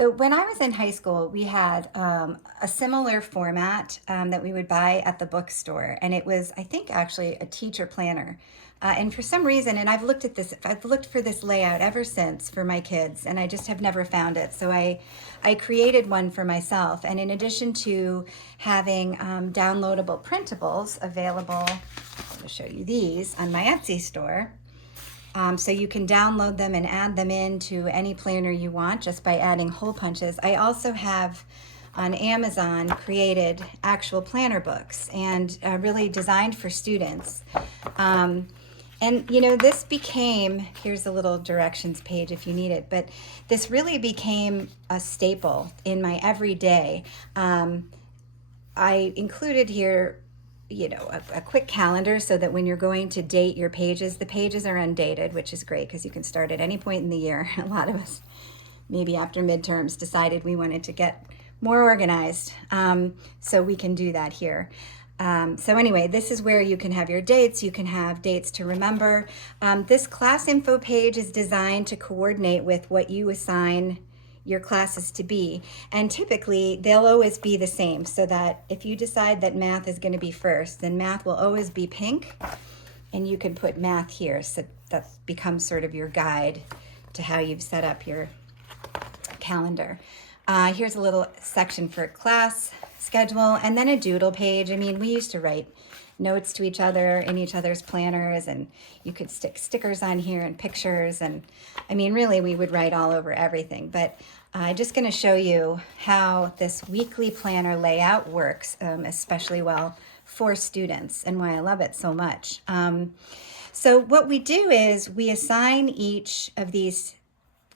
So when I was in high school, we had a similar format that we would buy at the bookstore, and it was, I think, actually a teacher planner. And for some reason, and I've looked for this layout ever since for my kids, and I just have never found it. So I created one for myself. And in addition to having downloadable printables available, I'm going to show you these on my Etsy store. So you can download them and add them into any planner you want just by adding hole punches. I also have on Amazon created actual planner books and really designed for students. And this became, here's a little directions page if you need it, but this really became a staple in my everyday. I included here a quick calendar so that when you're going to date your pages, the pages are undated, which is great because you can start at any point in the year. A lot of us, maybe after midterms, decided we wanted to get more organized. So we can do that here. So anyway, this is where you can have your dates. You can have dates to remember. This class info page is designed to coordinate with what you assign your classes to be, and typically they'll always be the same, so that if you decide that math is going to be first, then math will always be pink, and you can put math here, so that becomes sort of your guide to how you've set up your calendar. Here's a little section for class schedule, and then a doodle page. I mean, we used to write notes to each other in each other's planners, and you could stick stickers on here and pictures, and I mean, really, we would write all over everything. But I'm just going to show you how this weekly planner layout works, especially well for students, and why I love it so much. So what we do is we assign each of these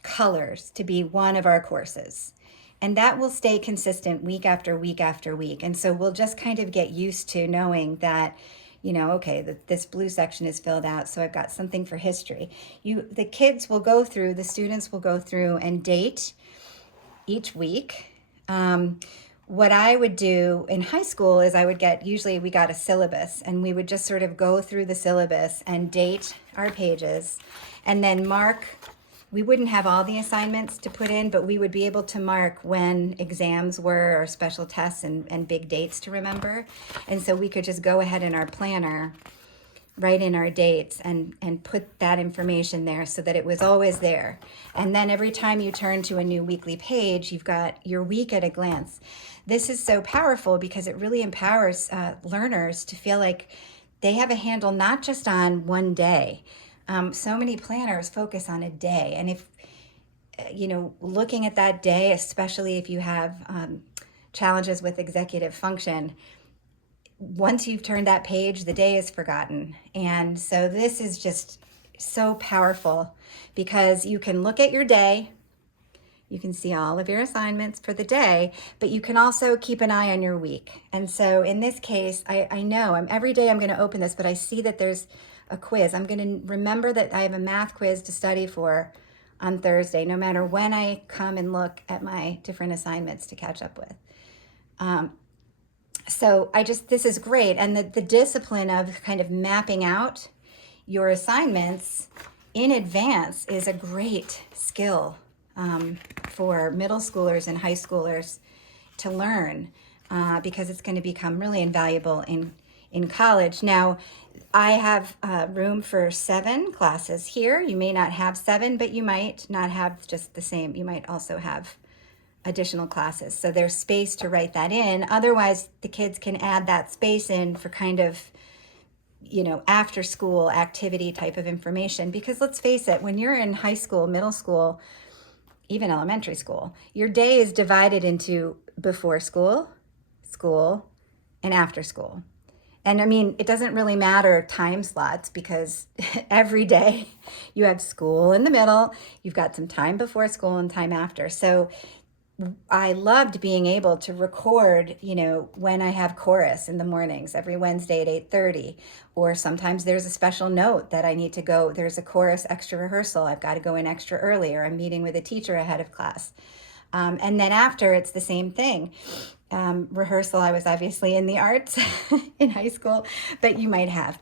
colors to be one of our courses. And that will stay consistent week after week after week. And so we'll just kind of get used to knowing that, okay, this blue section is filled out, so I've got something for history. The students will go through and date each week. What I would do in high school is usually we got a syllabus, and we would just sort of go through the syllabus and date our pages and then mark. We wouldn't have all the assignments to put in, but we would be able to mark when exams were or special tests and big dates to remember. And so we could just go ahead in our planner, write in our dates and put that information there so that it was always there. And then every time you turn to a new weekly page, you've got your week at a glance. This is so powerful because it really empowers learners to feel like they have a handle not just on one day. So many planners focus on a day, and if looking at that day, especially if you have challenges with executive function, once you've turned that page, the day is forgotten. And so this is just so powerful because you can look at your day, you can see all of your assignments for the day, but you can also keep an eye on your week. And so in this case, I know every day I'm going to open this, but I see that there's a quiz. I'm going to remember that I have a math quiz to study for on Thursday, no matter when I come and look at my different assignments to catch up with. So this is great. And the discipline of kind of mapping out your assignments in advance is a great skill for middle schoolers and high schoolers to learn because it's going to become really invaluable in college. Now, I have room for 7 classes here. You may not have 7, but you might not have just the same. You might also have additional classes. So there's space to write that in. Otherwise, the kids can add that space in for kind of, after school activity type of information. Because let's face it, when you're in high school, middle school, even elementary school, your day is divided into before school, school, and after school. And I mean, it doesn't really matter time slots because every day you have school in the middle, you've got some time before school and time after. So I loved being able to record, when I have chorus in the mornings, every Wednesday at 8:30, or sometimes there's a special note that I need to go, there's a chorus extra rehearsal, I've got to go in extra early, or I'm meeting with a teacher ahead of class. And then after, it's the same thing. Rehearsal, I was obviously in the arts in high school, but you might have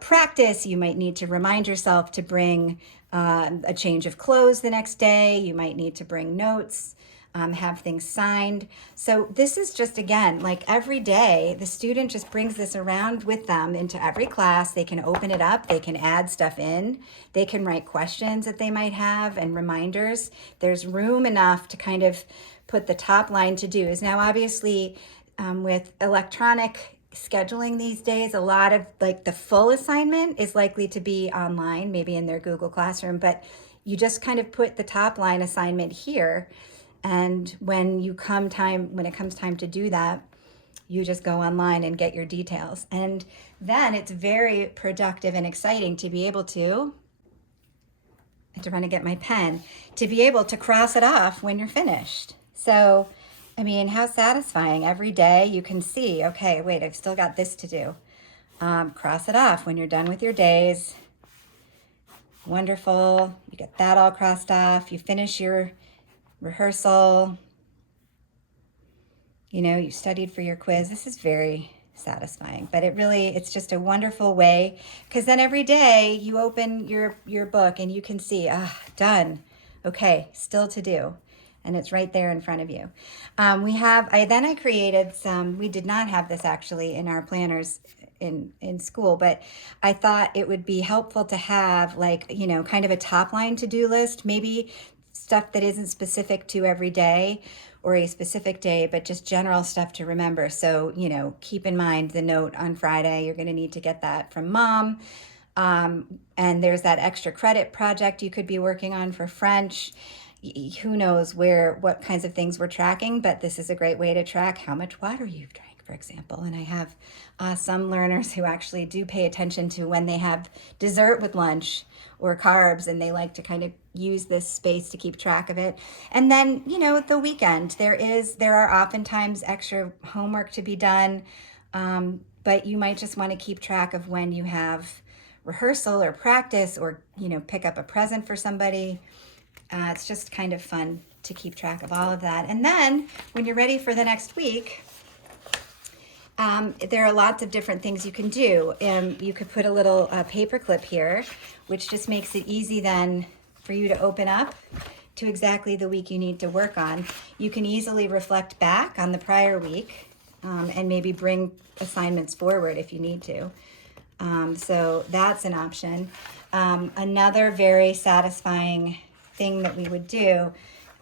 practice. You might need to remind yourself to bring a change of clothes the next day. You might need to bring notes. have things signed. So this is just, again, like every day, the student just brings this around with them into every class. They can open it up, they can add stuff in, they can write questions that they might have and reminders. There's room enough to kind of put the top line to do's. Now, obviously, with electronic scheduling these days, a lot of like the full assignment is likely to be online, maybe in their Google Classroom, but you just kind of put the top line assignment here. And when it comes time to do that, you just go online and get your details. And then it's very productive and exciting to be able to, I have to run and get my pen, to be able to cross it off when you're finished. So, I mean, how satisfying. Every day you can see, okay, wait, I've still got this to do. Cross it off when you're done with your days. Wonderful. You get that all crossed off. You finish your rehearsal. You know, you studied for your quiz. This is very satisfying, but it's just a wonderful way, because then every day you open your book and you can see, done. Okay, still to do. And it's right there in front of you. I created some, we did not have this actually in our planners in school, but I thought it would be helpful to have, like, you know, kind of a top line to-do list, maybe stuff that isn't specific to every day or a specific day, but just general stuff to remember. So, you know, keep in mind the note on Friday, you're going to need to get that from mom. And there's that extra credit project you could be working on for French. Who knows what kinds of things we're tracking, but this is a great way to track how much water you've drank, for example. And I have some learners who actually do pay attention to when they have dessert with lunch or carbs, and they like to kind of use this space to keep track of it. And then, you know, the weekend, there are oftentimes extra homework to be done, but you might just want to keep track of when you have rehearsal or practice, or, you know, pick up a present for somebody. It's just kind of fun to keep track of all of that. And then when you're ready for the next week, there are lots of different things you can do. You could put a little paper clip here, which just makes it easy then for you to open up to exactly the week you need to work on. You can easily reflect back on the prior week, and maybe bring assignments forward if you need to. So that's an option. Another very satisfying thing that we would do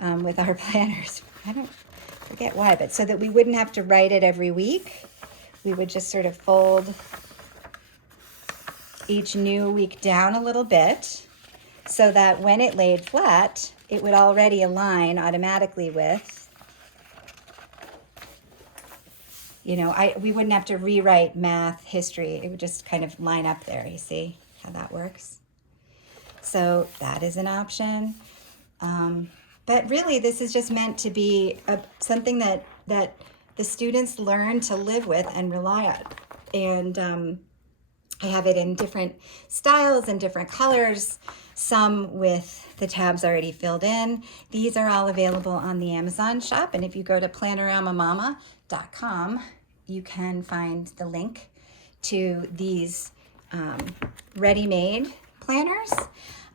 with our planners, I don't forget why, but so that we wouldn't have to write it every week, we would just sort of fold each new week down a little bit, so that when it laid flat, it would already align automatically with, you know, we wouldn't have to rewrite math, history. It would just kind of line up there. You see how that works? So that is an option. But really, this is just meant to be something that the students learn to live with and rely on. And I have it in different styles and different colors, some with the tabs already filled in. These are all available on the Amazon shop. And if you go to planneramamama.com, you can find the link to these ready-made planners.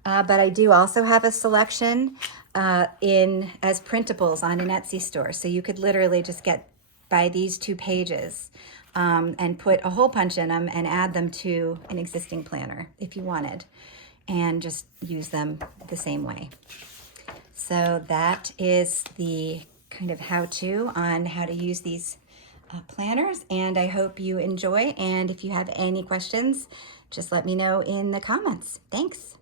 But I do also have a selection as printables on an Etsy store. So you could literally just buy these 2 pages and put a hole punch in them and add them to an existing planner if you wanted, and just use them the same way. So that is the kind of how-to on how to use these planners, and I hope you enjoy. And if you have any questions, just let me know in the comments. Thanks.